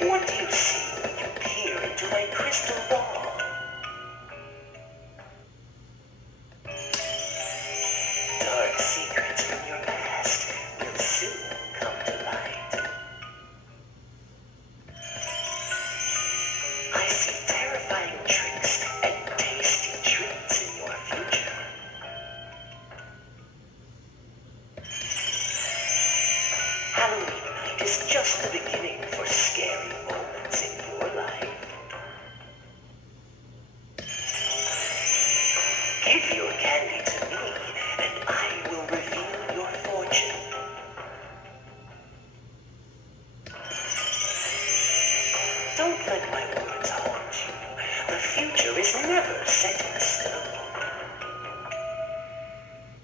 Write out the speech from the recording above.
What do you see when you peer into my crystal ball? Dark secrets from your past will soon come to light. I see terrifying tricks and tasty treats in your future. Halloween night is just the beginning for scary